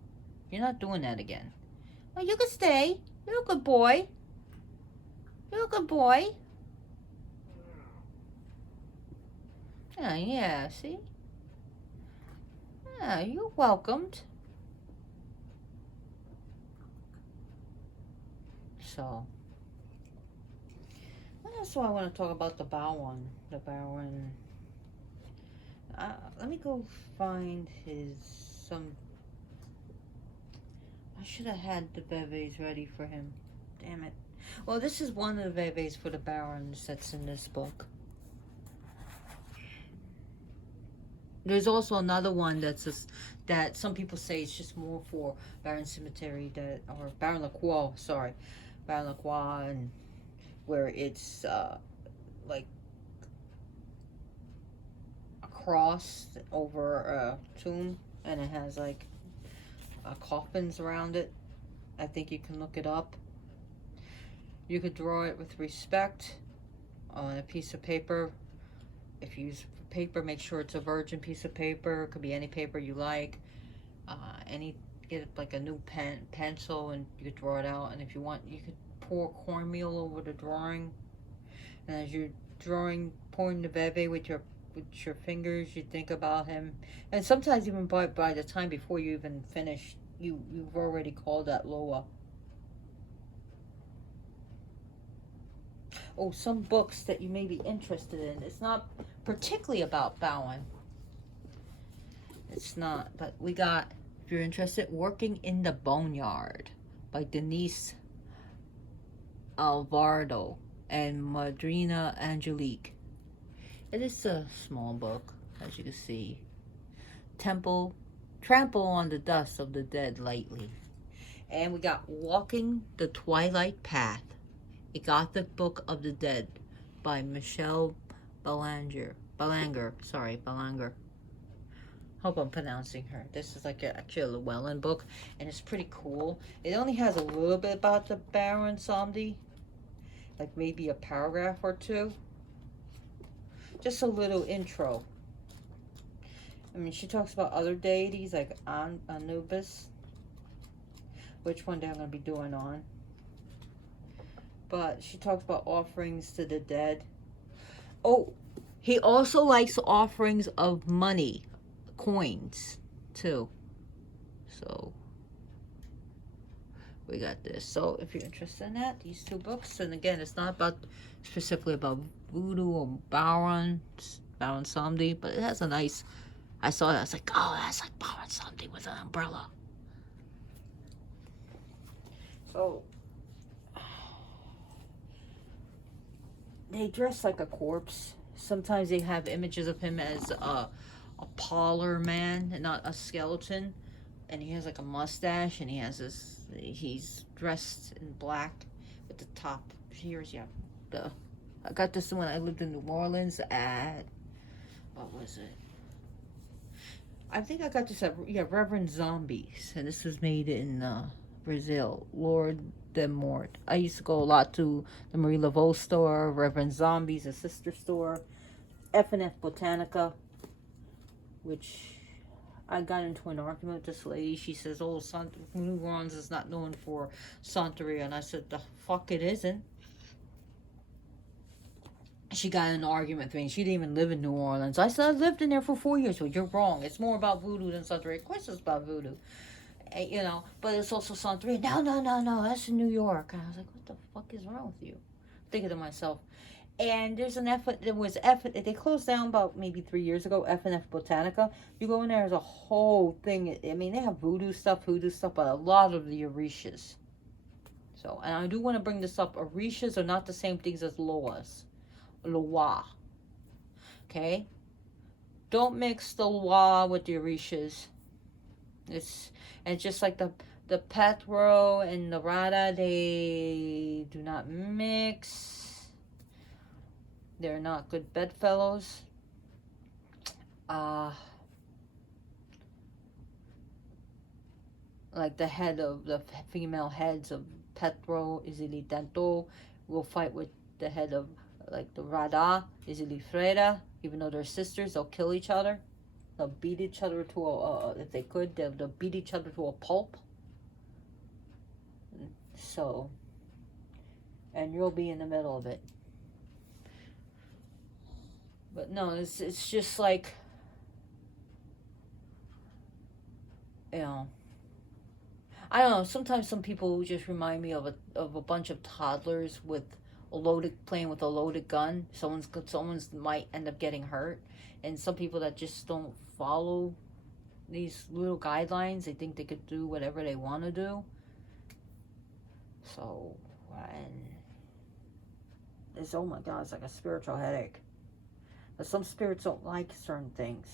You're not doing that again." "Well, you can stay. You're a good boy. You're a good boy." Yeah, see? Yeah, you're welcomed. So, what else do I want to talk about the Bowen? The Bowen. Let me go find I should have had the bevets ready for him. Damn it. Well, this is one of the bevets for the Barons that's in this book. There's also another one that some people say it's just more for Baron Cemetery or Baron Lacroix, sorry. Baron Lacroix, and where it's like a cross over a tomb, and it has like coffins around it. I think you can look it up. You could draw it with respect on a piece of paper. If you use paper, make sure it's a virgin piece of paper. It could be any paper you like. get like a new pencil, and you could draw it out. And if you want, you could pour cornmeal over the drawing. And as you're pouring the bebe with your fingers, you think about him. And sometimes even by the time before you even finish, you've already called that Loa. Oh, some books that you may be interested in. It's not particularly about bowing. It's not, but we got, if you're interested, Working in the Boneyard by Denise Alvarado and Madrina Angelique. It is a small book, as you can see. Trample on the dust of the dead lightly. And we got Walking the Twilight Path, a Gothic Book of the Dead by Michelle Belanger. Hope I'm pronouncing her. This is like actually a Llewellyn book, and it's pretty cool. It only has a little bit about the Baron Samedi, like maybe a paragraph or two. Just a little intro. I mean, she talks about other deities like Anubis, which one day I'm going to be doing on. But she talks about offerings to the dead. Oh, he also likes offerings of money, coins, too. So, we got this. So, if you're interested in that, these two books. And again, it's not about specifically about voodoo or Baron Samedi, but it has a nice... I saw that. I was like, oh, that's like Baron Samedi with an umbrella. So, they dress like a corpse. Sometimes they have images of him as a parlor man and not a skeleton. And he has like a mustache, and he has this, he's dressed in black with the top. Here's, yeah. I got this when I lived in New Orleans at, what was it? I think I got this at, yeah, Reverend Zombies. And this was made in Brazil. Lord de Mort. I used to go a lot to the Marie Laveau store, Reverend Zombies, a sister store, F&F Botanica, which I got into an argument with this lady. She says, oh, New Orleans is not known for Santeria. And I said, the fuck it isn't. She got in an argument with me. She didn't even live in New Orleans. I said, I lived in there for 4 years. Well, you're wrong. It's more about voodoo than Santeria. Of course it's about voodoo. You know, but it's also Santeria. No, that's in New York. And I was like, what the fuck is wrong with you? Thinking to myself. And there's they closed down about maybe 3 years ago, F&F Botanica. You go in there, there's a whole thing. I mean, they have voodoo stuff, but a lot of the Orishas. So, and I do want to bring this up. Orishas are not the same things as Loas. Loa. Okay? Don't mix the Loa with the Orishas. And just like the Petro and the Rada, they do not mix. They're not good bedfellows. Like the head of the female heads of Petro, Isilidento, will fight with the head of like the Rada, Isilifreda. Even though they're sisters, they'll kill each other. They'll beat each other to a, if they could, they'll beat each other to a pulp. So, and you'll be in the middle of it. But no, it's just like, you know, I don't know. Sometimes some people just remind me of a bunch of toddlers with playing with a loaded gun. Someone's might end up getting hurt, and some people that just don't follow these little guidelines. They think they could do whatever they want to do. So, and it's, oh my God, it's like a spiritual headache. But some spirits don't like certain things.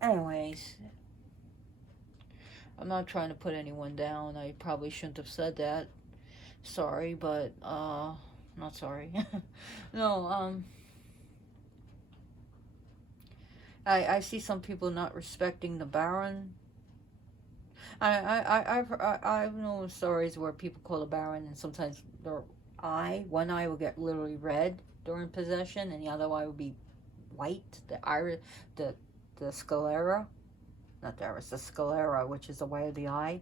Anyways, I'm not trying to put anyone down. I probably shouldn't have said that. Sorry, but, not sorry. No, I see some people not respecting the Baron. I've known stories where people call the Baron, and sometimes one eye will get literally red during possession, and the other eye will be white. The the sclera, not the iris, the sclera, which is the white of the eye.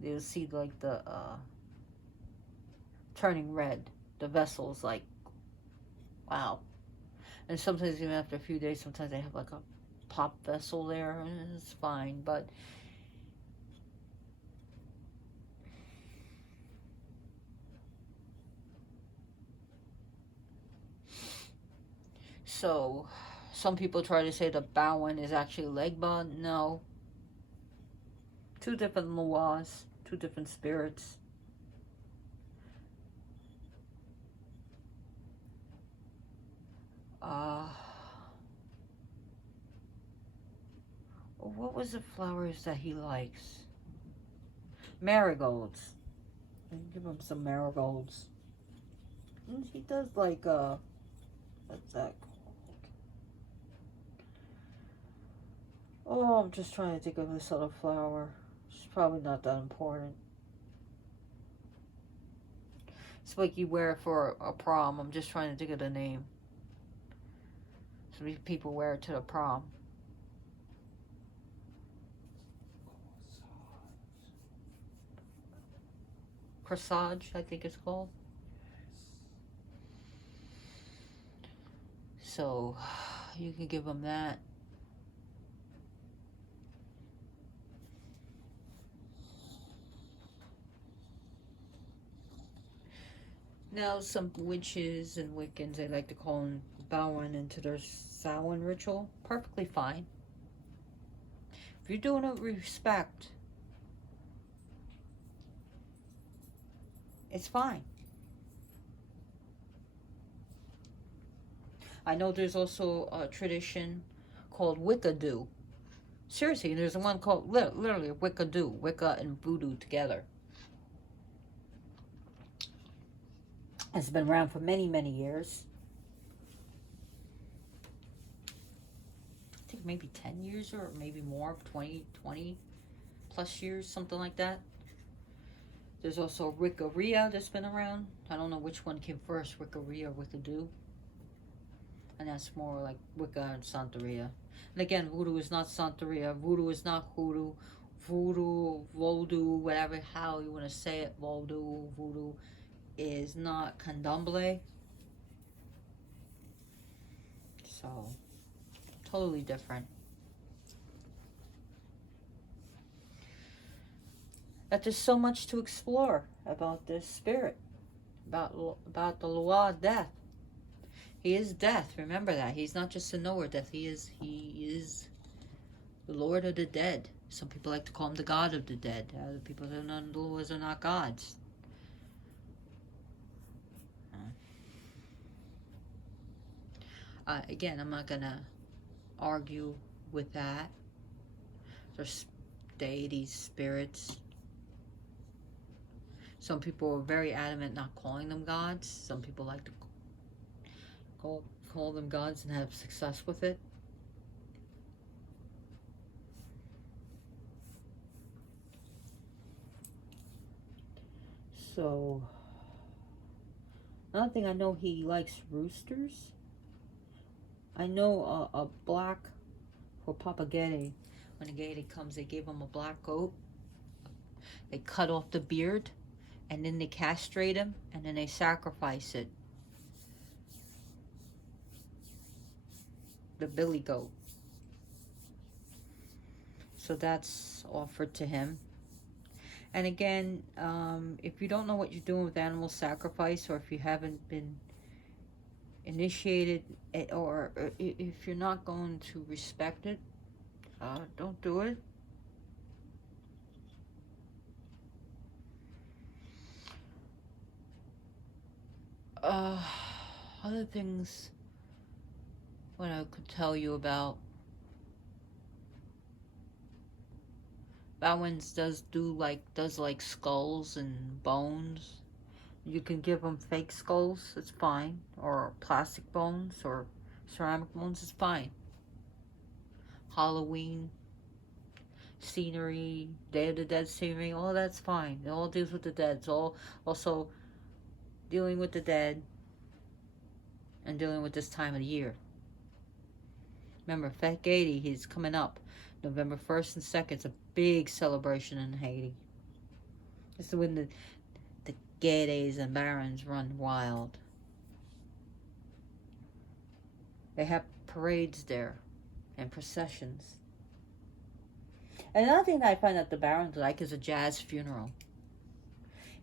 You'll see like the turning red. The vessels, like, wow. And sometimes even after a few days, sometimes they have like a pop vessel there, and it's fine, but so some people try to say the Bowen is actually Legba. No. Two different Luas, two different spirits. What was the flowers that he likes? Marigolds. Give him some marigolds. And he does like, what's that called? Oh, I'm just trying to think of this other flower. It's probably not that important. It's like you wear it for a prom. I'm just trying to think of the name. Some people wear it to the prom. Corsage, I think it's called. So you can give them that. Now some witches and Wiccans, they like to call them Bowen into their Samhain ritual. Perfectly fine. If you're doing it with respect, it's fine. I know there's also a tradition called Wicca-Do. Seriously, there's one called, literally, Wicca-Do. Wicca and Voodoo together. It's been around for many, many years. I think maybe 10 years or maybe more, 20 plus years, something like that. There's also Wicca-Rhea that's been around. I don't know which one came first, Wicca-Rhea or Wicca-Do. And that's more like Wicca and Santeria. And again, Voodoo is not Santeria. Voodoo is not Hoodoo. Voodoo, whatever, how you want to say it. Voodoo is not Candomblé. So, totally different. That there's so much to explore about this spirit. About the Loi of death. He is death. Remember that. He's not just a knower of death. He is the Lord of the dead. Some people like to call him the God of the dead. Other people say no, the Lords are not gods. Again, I'm not gonna argue with that. There's deities, spirits. Some people are very adamant not calling them gods. Some people like to call them gods and have success with it. So, another thing, I know he likes roosters. I know a black, for Papa Getty, when a Getty comes, they gave him a black goat. They cut off the beard, and then they castrate him, and then they sacrifice it. The billy goat. So that's offered to him. And again, if you don't know what you're doing with animal sacrifice, or if you haven't been initiated, or if you're not going to respect it, don't do it. Other things what I could tell you about. Bowens does like skulls and bones. You can give them fake skulls, it's fine, or plastic bones or ceramic bones, it's fine. Halloween scenery, Day of the Dead scenery, all that's fine. It all deals with the dead. It's all also dealing with the dead and dealing with this time of the year. Remember, Fat Haiti, he's coming up. November 1st and 2nd. It's a big celebration in Haiti. It's when the Gaides and Barons run wild. They have parades there and processions. And another thing that I find that the Barons like is a jazz funeral.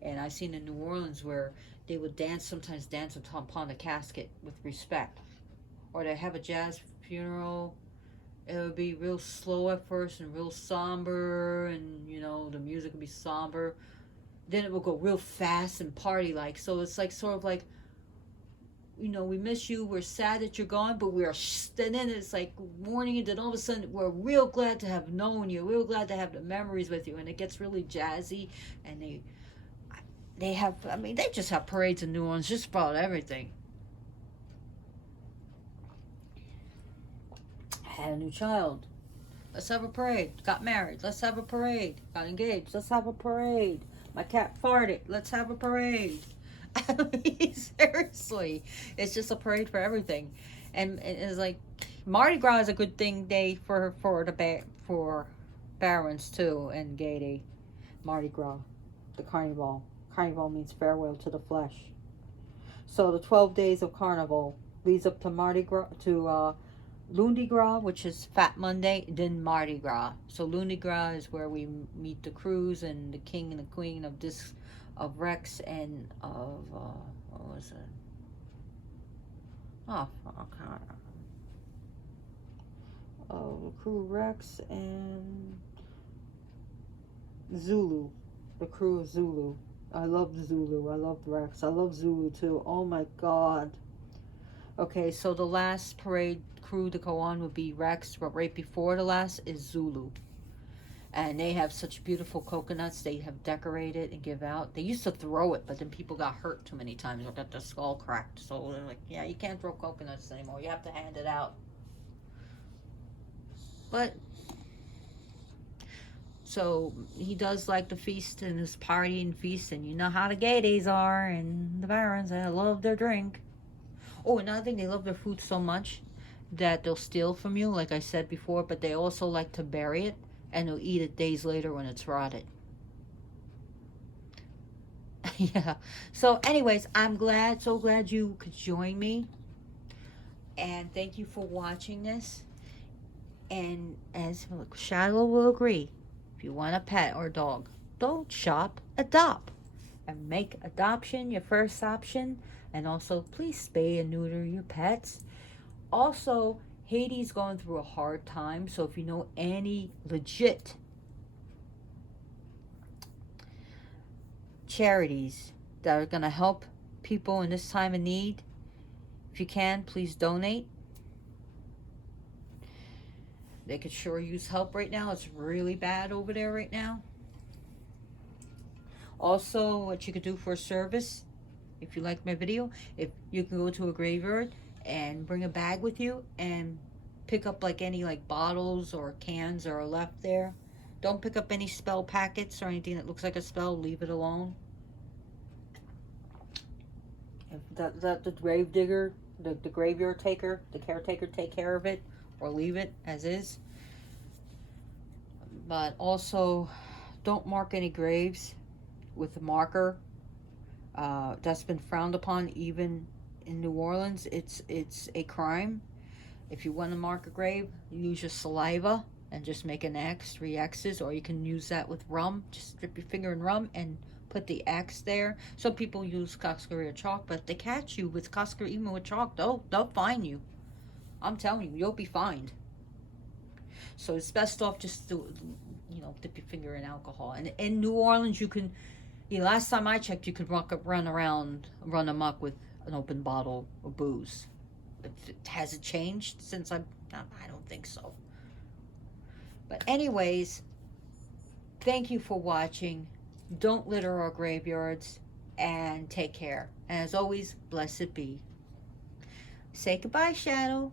And I've seen in New Orleans where they would sometimes dance upon the casket with respect. Or they have a jazz funeral. It would be real slow at first and real somber, and the music would be somber. Then it will go real fast and party-like. So it's like sort of like, we miss you, we're sad that you're gone, but and then it's like mourning, and then all of a sudden we're real glad to have known you, real glad to have the memories with you, and it gets really jazzy. And they just have parades in New Orleans just about everything. I had a new child. Let's have a parade. Got married. Let's have a parade. Got engaged. Let's have a parade. My cat farted. Let's have a parade. I mean, seriously, it's just a parade for everything. And it's like Mardi Gras is a good day for Barons too, and Haiti. Mardi Gras, the Carnival. Carnival means farewell to the flesh. So the 12 days of Carnival leads up to Mardi Gras, to Lundi Gras, which is Fat Monday, then Mardi Gras. So Lundi Gras is where we meet the crews and the king and the queen of Rex and of what was it? Oh, crew Rex and Zulu, the crew of Zulu. I love Zulu. I love Rex. I love Zulu too. Oh my God. Okay, so the last parade crew to go on would be Rex, but right before the last is Zulu. And they have such beautiful coconuts they have decorated and give out. They used to throw it, but then people got hurt too many times or got their skull cracked. So they're like, yeah, you can't throw coconuts anymore. You have to hand it out. But, so he does like the feast and his party and feast. And you know how the Gaides are and the Barons. They love their drink. Oh, another thing, they love their food so much that they'll steal from you, like I said before, but they also like to bury it, and they'll eat it days later when it's rotted. Yeah. So anyways, I'm so glad you could join me. And thank you for watching this. And as Shadow will agree, if you want a pet or a dog, don't shop, adopt. And make adoption your first option. And also, please spay and neuter your pets. Also, Haiti's going through a hard time. So if you know any legit charities that are going to help people in this time of need, if you can, please donate. They could sure use help right now. It's really bad over there right now. Also, what you could do for a service, if you like my video, if you can go to a graveyard and bring a bag with you and pick up any bottles or cans that are left there. Don't pick up any spell packets or anything that looks like a spell. Leave it alone. If the grave digger, the graveyard taker, the caretaker, take care of it or leave it as is. But also, don't mark any graves with a marker. That's been frowned upon even in New Orleans. It's a crime. If you want to mark a grave, use your saliva and just make an X, 3 X's, or you can use that with rum. Just dip your finger in rum and put the X there. Some people use Coscaria chalk, but if they catch you with Coscaria, even with chalk, they'll fine you. I'm telling you, you'll be fined. So it's best off just to, dip your finger in alcohol. And in New Orleans, you can, last time I checked, you could run amok with an open bottle of booze. Has it changed since I don't think so. But anyways, thank you for watching. Don't litter our graveyards, and take care. And as always, blessed be. Say goodbye, Shadow.